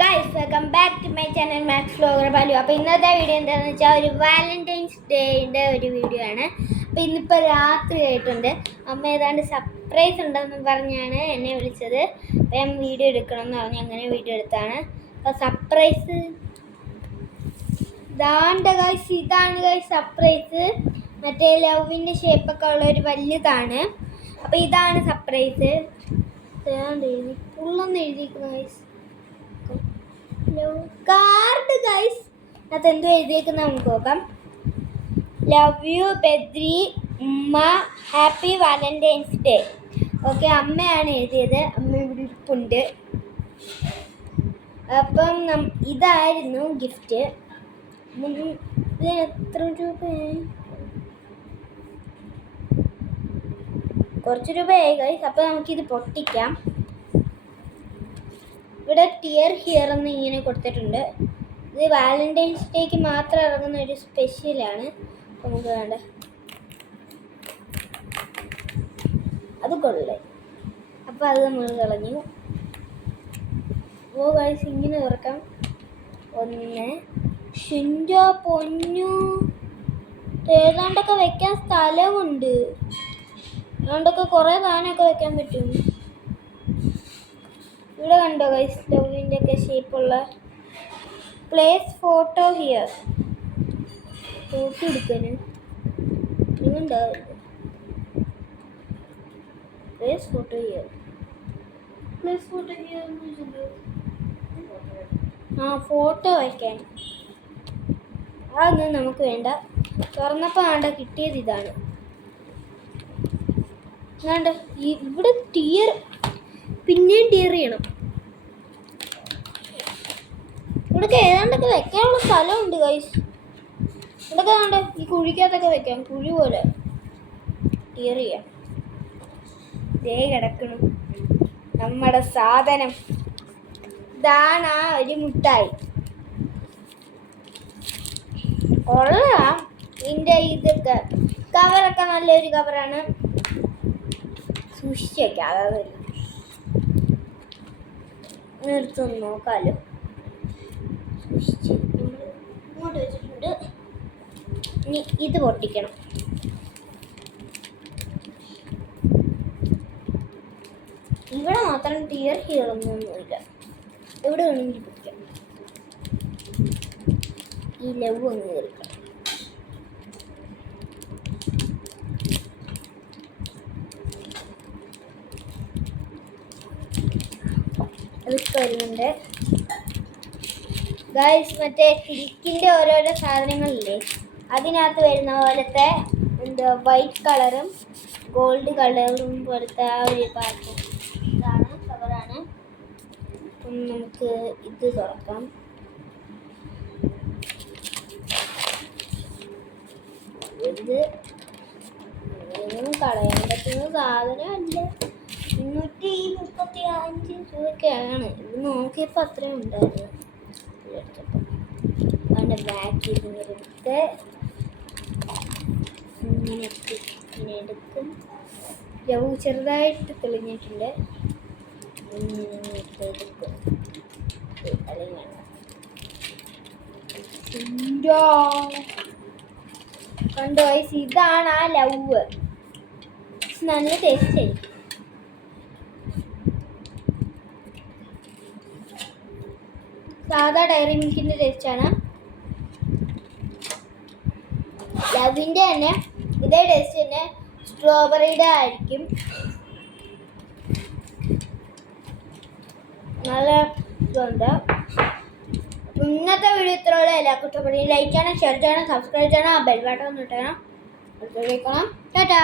Guys welcome back to my channel max vlogger Balu. അപ്പോൾ ഇന്നത്തെ video എന്താണെന്ന് വെച്ചാൽ ഒരു വാലന്റൈൻസ് ഡേയുടെ ഒരു വീഡിയോ ആണ്. അപ്പോൾ ഇന്നിപ്പോൾ രാത്രി ആയിട്ടുണ്ട്. അമ്മ ഏതാണ്ട് സർപ്രൈസ് ഉണ്ടെന്ന് പറഞ്ഞാണ് എന്നെ വിളിച്ചത്. അപ്പോൾ ഞാൻ വീഡിയോ എടുക്കണം എന്ന് പറഞ്ഞ് അങ്ങനെ വീഡിയോ എടുത്താണ്. അപ്പോൾ സർപ്രൈസ് ഇതാണ് ഗൈസ് സർപ്രൈസ്. മറ്റേ ലവിൻ്റെ ഷേപ്പൊക്കെ ഉള്ള ഒരു വലുതാണ്. അപ്പോൾ ഇതാണ് സർപ്രൈസ്. ഫുള്ളൊന്നും എഴുതിയിരിക്കുന്നു ഗൈസ്. കാർഡ് ഗൈസ്, അത് എന്തോ എഴുതിയേക്കുന്ന നമുക്ക് നോക്കാം. ലവ് യു ബദ്രി ഉമ്മ, ഹാപ്പി വാലന്റൈൻസ് ഡേ. ഓക്കെ, അമ്മയാണ് എഴുതിയത്. അമ്മ ഇവിടെ ഇരിപ്പുണ്ട്. അപ്പം ഇതായിരുന്നു ഗിഫ്റ്റ്. ഇത് എത്ര രൂപയായി? കുറച്ച് രൂപയായി ഗൈസ്. അപ്പോൾ നമുക്കിത് പൊട്ടിക്കാം. ഇവിടെ ടിയർ ഹിയർ എന്ന് ഇങ്ങനെ കൊടുത്തിട്ടുണ്ട്. ഇത് വാലന്റൈൻസ് ഡേക്ക് മാത്രം ഇറങ്ങുന്ന ഒരു സ്പെഷ്യലാണ്. നമുക്ക് വേണ്ട അത് കൊള്ളേ. അപ്പോൾ അത് നമ്മൾ കളഞ്ഞു. ഓ ഗൈസ്, ഇങ്ങനെ തുറക്കാം. ഒന്ന് ഷിൻജോ പൊന്നു, ഏതാണ്ടൊക്കെ വെക്കാൻ സ്ഥലമുണ്ട്. അതുകൊണ്ടൊക്കെ കുറേ സാധനമൊക്കെ വെക്കാൻ പറ്റും. ഇവിടെ കണ്ടോ ഗൈസ്, ലവിൻ്റെ ഒക്കെ ഷേപ്പുള്ള പ്ലേസ് ഫോട്ടോ ഹിയർ. ഫോട്ടോ എടുക്കാന് നിങ്ങളുണ്ടാവില്ല. Place photo here, place photo here. Photo വയ്ക്കാൻ അതൊന്നും നമുക്ക് വേണ്ട. തുറന്നപ്പോൾ വേണ്ട കിട്ടിയത് ഇതാണ്. വേണ്ട ഇവിടെ ടിയർ, പിന്നെയും ടിയർ ചെയ്യണം. ഇവിടെയൊക്കെ ഏതാണ്ടൊക്കെ വെക്കാനുള്ള സ്ഥലമുണ്ട് ഗൈസ്. ഇവിടെയൊക്കെ വേണ്ട ഈ കുഴിക്കകത്തൊക്കെ വെക്കാം. കുഴി പോലെ ടിയർ ചെയ്യാം. ദേ കിടക്കണം നമ്മുടെ സാധനം. ഇതാണ് ആ ഒരു മുട്ടായി. കൊള്ളാം. ഇതിൻ്റെ ഇതൊക്കെ കവറൊക്കെ നല്ലൊരു കവറാണ്. സൂക്ഷിച്ച് വയ്ക്കാം. അതായത് എടുത്തൊന്ന് നോക്കാമല്ലോ. സൂക്ഷിച്ച് ഇങ്ങോട്ട് വെച്ചിട്ടുണ്ട്. ഇനി ഇത് പൊട്ടിക്കണം. ഇവിടെ മാത്രം ടിയർ ഹിയറൊന്നുമില്ല. എവിടെ വേണമെങ്കിൽ പൊട്ടിക്കാം. ഈ ലവ് ഒന്ന് കയറിക്കണം. അതൊക്കെ വരുന്നുണ്ട് ഗൈസ്. മറ്റേ സിൽക്കിൻ്റെ ഓരോരോ സാധനങ്ങളില്ലേ, അതിനകത്ത് വരുന്ന പോലത്തെ എന്താ വൈറ്റ് കളറും ഗോൾഡ് കളറും പോലത്തെ ആ ഒരു പാക്ക്. ഇതാണ് കവറാണ്. നമുക്ക് ഇത് തുറക്കാം. ഇത് കളയാൻ പറ്റുന്ന സാധനമല്ല. 235 രൂപയൊക്കെയാണ്. ഇത് നോക്കിയപ്പോൾ അത്രയും ഉണ്ടായിരുന്നു. എടുത്തപ്പോൾ അതിൻ്റെ ബാക്ക് ഇങ്ങനെ എടുത്ത് ഇങ്ങനെ എടുക്കും. ലവ് ചെറുതായിട്ട് തെളിഞ്ഞിട്ടുണ്ട്. എടുക്കും. കണ്ടോ ഗൈസ്, ഇതാണ് ആ ലവ്. നല്ല ടേസ്റ്റ് ആയിരിക്കും. സാധാ ഡയറി മിൽക്കിൻ്റെ ടേസ്റ്റാണ്. ലവിൻ്റെ തന്നെ ഇതേ ടേസ്റ്റ് തന്നെ സ്ട്രോബെറിയുടെ ആയിരിക്കും. നല്ല ഇതുണ്ട്. ഇന്നത്തെ വീഡിയോ ഇത്രയുള്ള എല്ലാവർക്കും ഇഷ്ടപ്പെടും. ലൈക്ക് ചെയ്യണം, ഷെയർ ചെയ്യണം, സബ്സ്ക്രൈബ് ചെയ്യണം, ആ ബെൽ ബട്ടൺ ഒന്ന് ഇട്ടണം. ടാറ്റാ.